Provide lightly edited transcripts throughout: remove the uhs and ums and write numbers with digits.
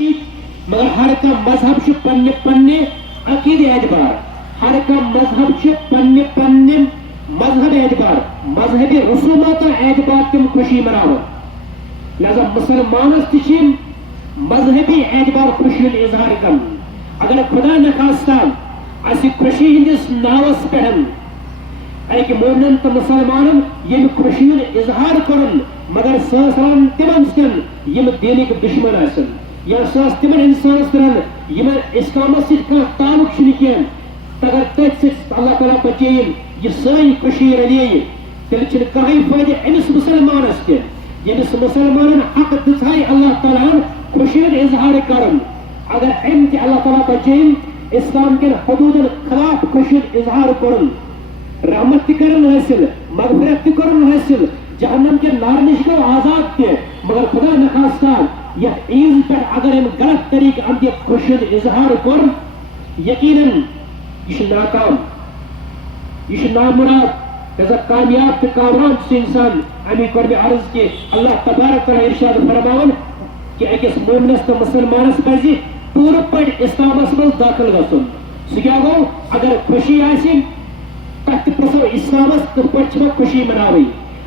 مگر ہر کانٛہہ مذہب چھُ پننہِ پننہِ عقیدٕ اعتبار ہر کانٛہہ مذہب چھُ پننہِ پننہِ مذہب اعتبار مذہبی رسوماتو اعتبار تِم خوشی مناوان لہذا مسلمانس تہِ چھِ مذہبی اعتبار خوشی ہُنٛد اظہار کران اگر خدا نخواستہ اسہِ خوشی ہٕنٛدِس ناوس پٮ۪ٹھ اکہِ مومنن تہٕ مُسلمانن ییٚمہِ خوشی ہُنٛد اظہار کوٚرُن مگر سُہ ٲس رلان تِمن سۭتۍ یِم دیٖنٕکۍ دُشمن آسن یا سُہ ٲس تِمن انسانس رلان یِمن اسلامس سۭتۍ کانٛہہ تعلق چھُنہٕ کینٛہہ اگر تٔتھۍ سۭتۍ اللہ تعالیٰ بچٲیِن یہِ سٲنۍ خوشی رلییہِ تیٚلہِ چھُنہٕ کٕہٕنۍ فٲیدٕ أمِس مُسلمانس تہِ ییٚمِس مُسلمانن حق دِژہے اللہ تعالیٰ ہن خوشی ہُنٛد اظہار کرُن اگر أمۍ تہِ اللہ تعالیٰ بچٲیِن اسلام کٮ۪ن حدوٗدن خلاف خوشی ہُنٛد اظہار کوٚرُن رحمت تہِ کرن حٲصِل مغفرت تہِ کوٚرُن حٲصِل جہنم کے نار نش گو آزاد تہِ مگر خدا نخواستہ یتھ عیز پٮ۪ٹھ اگر أمۍ غلط طریقہٕ اندِ خوشی ہُنٛد اظہار کوٚر یقیناً یہ چھُ ناکام یہ چھُ نامراد لہذا کامیاب تہٕ کامران چھُ انسان امی کوٚر مےٚ عرض کہ اللہ تبارک تعالیٰ ارشاد فرماوان کہ أکِس مومنس تہٕ مُسلمانس پزِ پوٗرٕ پٲٹھۍ اسلامس منٛز داخل گژھُن سُہ کیٛاہ گوٚو اگر خوشی آسہِ تتھ تہِ پرژھو اسلامس کِتھ پٲٹھۍ چھِ مےٚ خوشی مناوٕنۍ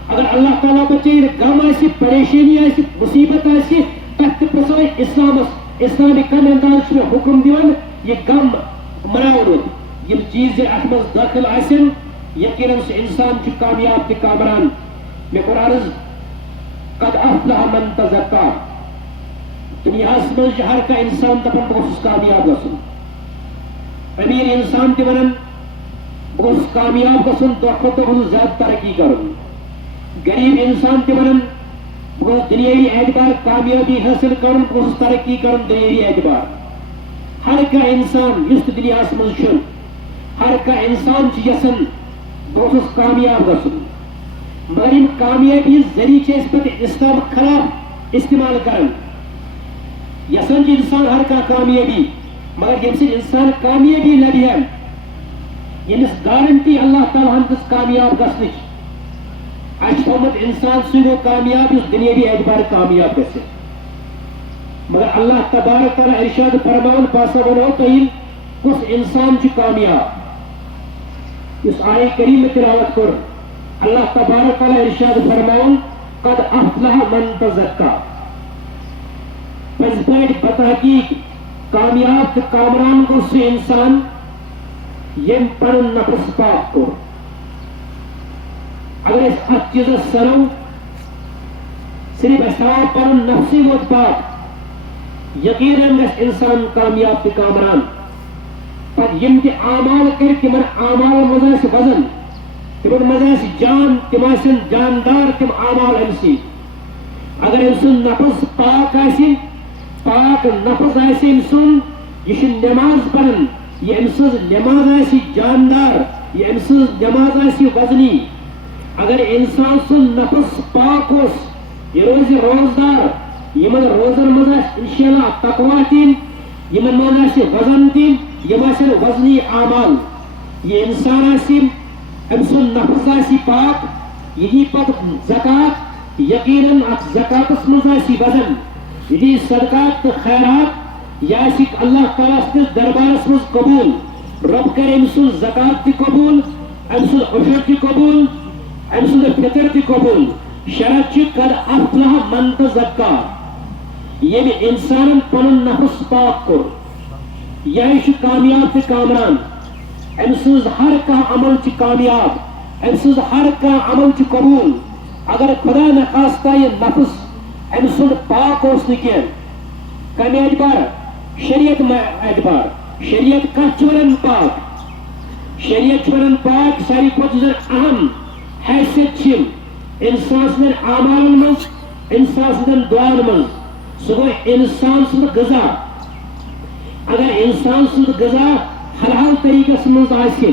اگر اللہ تعالیٰ بچٲیِن غم آسہِ پریشٲنی آسہِ مصیبت آسہِ تتھ تہِ پرژھو اسلامس اسلامِ کمہِ انداز چھُ مےٚ حکم دِوان یہِ غم مناونُک یم چیز اتھ منٛز دٲخل آسن یقیناً سُہ انسان چھُ کامیاب تہٕ کامران مےٚ کوٚر عرض قد افلح من تزکا دُنیاہس منٛز چھُ ہر کانٛہہ انسان دپان بہٕ گوٚژھُس کامیاب گژھُن امیر انسان تہِ ونان بہٕ گوٚژھُس کامیاب گژھُن دۄہ کھۄتہٕ دۄہ گوٚژھُس زیادٕ ترقی کرُن غریب انسان تہِ ونان بہٕ گوٚژھُس دُنیٲوی اعتبار کامیابی حٲصِل کرُن بہٕ گوٚژھُس ترقی کرُن دُنیٲوی اعتبار ہر کانٛہہ انسان یُس تہِ دُنیاہس منٛز چھُ ہر کانٛہہ انسان چھُ یژھان بہٕ گوٚژھُس کامیاب گژھُن مگر یِم کامیٲبی ہٕنٛدۍ ذٔریعہٕ چھِ أسۍ پتہٕ اسلامُک خلاف استعمال کران یژھان چھُ انسان ہر کانٛہہ کامیٲبی مگر ییٚمہِ سۭتۍ انسان کامیٲبی لبہِ ہا ییٚمِس گارنٹی اللہ تعالیٰ ہن دِژ کامیاب گژھنٕچ اَسہِ چھُ تھوٚومُت انسان سُے گوٚو کامیاب یُس دُنیٲوی اعتبار کامیاب گژھِ مگر اللہ تبارک تعالیٰ ارشاد فرماوان بہٕ ہسا ونہو تۄہہِ کُس انسان چھُ کامیاب یُس آیہِ کریٖمہ تلاوت کوٚر اللہ تبارک تعالیٰ ارشاد فرماوان قد افلح من تزکا پٔزۍ پٲٹھۍ بتحقیق کامیاب تہٕ کامران گوٚو سُہ انسان ییٚمۍ پنُن نفس پاک کوٚر اگر أسۍ اتھ چیٖزس سنو صرف أسۍ تھاوو پنُن نفسٕے یوت پاک یقیناً گژھِ انسان کامیاب تہٕ کامران پتہٕ یِم تہِ اعمال کرِ تِمن اعمالن منٛز آسہِ وزن تِمن منٛز آسہِ جان تِم آسن جاندار تِم اعمال أمۍ سٕنٛدۍ اگر أمۍ سُنٛد نفس پاک آسہِ پاک نفس آسہِ أمۍ سُنٛد یہِ چھُ نٮ۪ماز پران یہِ أمۍ سٕنٛز نٮ۪ماز آسہِ جاندار یہِ أمۍ سٕنٛز نٮ۪ماز آسہِ وزنی اگر انسان سُنٛد نفس پاک اوس یہِ روزِ روزدار یِمن روزن منٛز آسہِ انشاءاللہ تقوا دِنۍ یِمن منٛز آسہِ وزن دِنۍ یِم آسن وزنی اعمال یہِ انسان آسہِ أمۍ سُنٛد نفس آسہِ پاک یہِ دی پتہٕ زکات یقیناً اتھ زکاتس منٛز آسہِ وزن یہِ دی صدقات تہٕ خیرات یہِ آسہِ اللہ تعالیٰ سٕنٛدِس دربارس منٛز قبوٗل رۄب کرِ أمۍ سُنٛد زکات تہِ قبوٗل أمۍ سُنٛد عشر تہِ قبوٗل أمۍ سُنٛد فطر تہِ قبوٗل شرط چھُ قد افلح من تزکا ییٚمہِ انسانن پنُن نفس پاک کوٚر یہِ چھُ کامیاب تہٕ کامران أمۍ سٕنٛز ہر کانٛہہ عمل چھِ کامیاب أمۍ سٕنٛز ہر کانٛہہ عمل چھُ قبوٗل اگر خدا نخواستہ یہِ نفس أمۍ سُنٛد پاک اوس نہٕ کینٛہہ کمہِ اعتبار شریعت اعتبار شریعت کتھ چھُ ونان پاک شریعت چھُ ونان پاک ساروی کھۄتہٕ زن اہم حیثیت چھِ انسان سٕنٛدٮ۪ن اعمالن منٛز انسان سٕنٛدٮ۪ن دعاون منٛز سُہ گوٚو انسان سُنٛد غذا اگر انسان سُنٛد غذا حلال طریقس منٛز آسہِ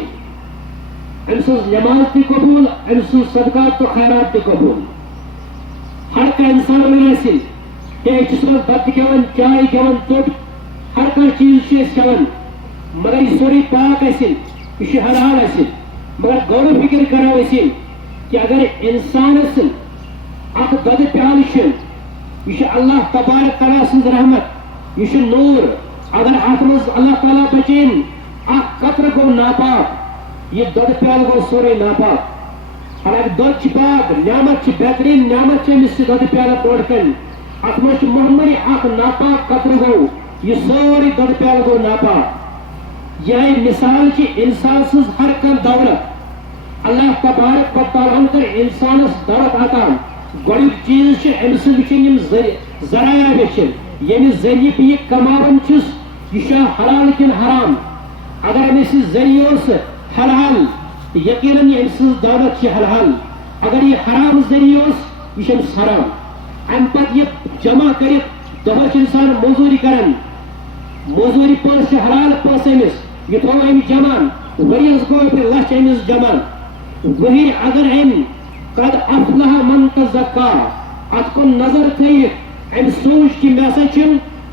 أمۍ سٕنٛز نٮ۪ماز تہِ قبوٗل أمۍ سٕنٛز صدقات تہٕ خیرات تہِ قبوٗل ہر کانٛہہ انسان ونان آسہِ ہے أسۍ چھِ صبحس بتہٕ کھٮ۪وان چاے کھٮ۪وان ژوٚٹ ہر کانٛہہ چیٖز چھِ أسۍ کھٮ۪وان مگر یہِ سورُے پاک آسہِ یہِ چھُ حلال آسہِ مگر غورو فِکر کرو أسۍ کہ اگر انسانس اکھ دۄدٕ پیالہٕ چھُ یہ اللہ تبارک تعالیٰ سٕنٛز رحمت یہ نور اگر ات مز اللہ تعالیٰ بچین اخ قطر گو ناپاک یہ دود پیال گو سورے ناپاک حالانکہ دود پاک نعمت بہترین نعمت امس دود پیالہ بروٹ کن ات مز معمولی اخ ناپاک قطر گو یہ سوری دود پیال گو ناپاک یہ مثال کی انسان سز ہر کم دولت اللہ تبارک و تعالیٰ کر انسانس دولت عطا گوڑیک چیز امہ سم ذرائع وچن یمہ ذریعہ یہ کماون چھس یہ حلال کن حرام اگر امس ذریعہ حلال یقیناً یہ امس دولت حلال اگر یہ حرام ذریعہ یہ حرام ام پتہ یہ جمع کرت دہس انسان موزوری کران موزوری پس حلال پس امس یہ تھو ام جمع ورس گو لچھ امس جمع وہی اگر ام قد افلح مannta zakah ات کن نظر تھیت ام سوچ کہ مے ہسا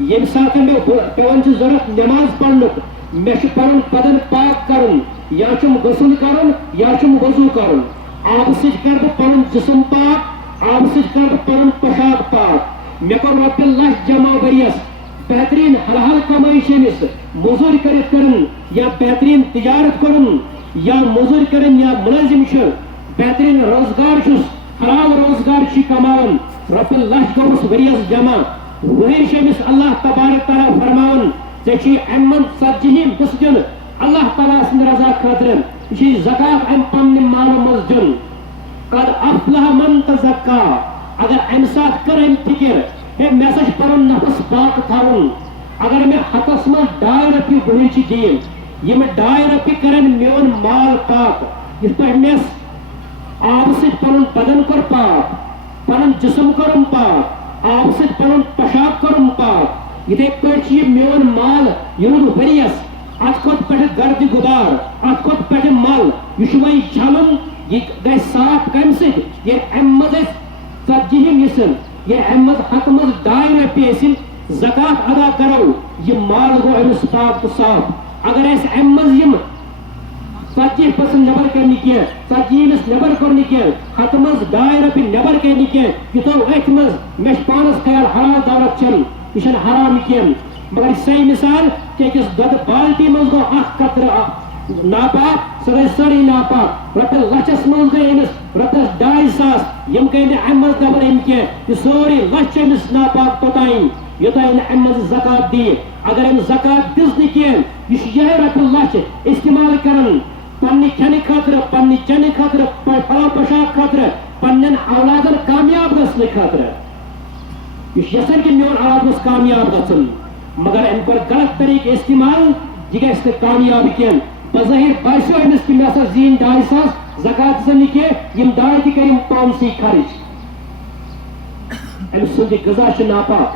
یم سات مے پیون ضرورت نماز پڑھنک مے پن بدن پاک کرن یا غسل کرن یا وضو کرن آب سۭتۍ کر بہٕ پنُن جسم پاک آب سۭتۍ کر بہٕ پنُن پوشاک پاک مے کوٚر رۄپیہِ لچھ جمع ؤرِیس بہترین حلال کمٲے چھِ أمِس موٚزوٗرۍ کٔرِتھ کرن یا بہترین تجارت کرن یا موٚزوٗرۍ کرن یا مُلٲزِم چھُ بہترین روزگار چھُس حلال روزگار چھ کماون رۄپیہِ لچھ گوٚمُس ؤرِیس جمع وہی چھُ أمِس اللہ تبارک تعالیٰ فرماون ژےٚ چھُے امہِ منٛز ژتجی حصہٕ دیُن اللہ تعالیٰ سٕنٛدِ رضا خٲطرٕ یہِ چھُے زکات امہِ پننہِ مالہٕ منٛز دیُن قد افلح mannta zakah اگر امہِ ساتہٕ کٔر أمۍ فِکر ہے مےٚ ہسا چھُ پنُن نفس پاک تھاوُن اگر مےٚ ہتس منٛز 2 رۄپیہِ وُہِچ دِیِن یِم 2 رۄپیہِ کرن میون مال پاک یِتھ پٲٹھۍ مےٚ آب سۭتۍ پنُن بدن کوٚر پاک پنُن جسم کوٚرُم پاک آب سۭتۍ پنُن پوشاک کوٚرُم پاک یِتھے پٲٹھۍ چھُ یہِ میون مال یہِ روٗد ؤرِیس ات کھوت پٮ۪ٹھٕ گردِ غُبار ات کھوت پٮ۪ٹھٕ مل یہِ چھُ وۄنۍ چھلُن یہِ گژھِ صاف کمہِ سۭتۍ ییٚلہِ امہِ منٛز أسۍ 40 حصہٕ ییٚلہِ امہِ منٛز ہتہٕ منٛز 2 رۄپیہِ ٲسِن زکات ادا کرو یہِ مال گوٚو أمِس پاک تہٕ صاف اگر أسۍ امہِ منٛز یِم 40% نٮ۪بر کر نہٕ کینٛہہ 40 ییٚمِس نٮ۪بر کوٚر نہٕ کینٛہہ ہتہٕ منٛز 2 رۄپیہِ نٮ۪بر کر نہٕ کینٛہہ یہِ تھوٚو أتھۍ منٛز مےٚ چھُ پانس خیال حلال دولت چھنہٕ یہِ چھنہٕ حرام کینٛہہ مگر صحیح مثال کہ أکِس دۄدٕ بالٹی منٛز گوٚو اکھ قطرٕ ناپاک سۄ گٔے سٲرٕے ناپاک رۄپیہِ لچھس منٛز گٔے أمِس رۄپیس 2,500 یِم گٔے نہٕ امہِ منٛز نٮ۪بر أمۍ کینٛہہ یہِ سورُے لچھ أمِس ناپاک توٚتام یوٚتانۍ نہٕ امہِ منٛز زکات دِیہِ اگر أمۍ زکات دِژ نہٕ کینٛہہ یہِ چھُ یِہے رۄپیہِ لچھ استعمال کران پننہِ کھٮ۪نہٕ خٲطرٕ پننہِ چٮ۪نہٕ خٲطرٕ پھلا پوشاک خٲطرٕ پننٮ۪ن اولادن کامیاب گژھنہٕ خٲطرٕ یہِ چھُ یژھان کہ میون اولاد گوٚژھ کامیاب گژھُن مگر أمۍ کوٚر غلط طریقہٕ استعمال یہِ گژھِ نہٕ کامیاب کینٛہہ بظٲہر باسیو أمِس کہ مےٚ ہسا زیٖنۍ 2,500 زکات دِژن نہٕ کینٛہہ یِم 2 تہِ کٔرِم پانسٕے خرٕچ أمۍ سُنٛد یہِ غذا چھُ ناپاک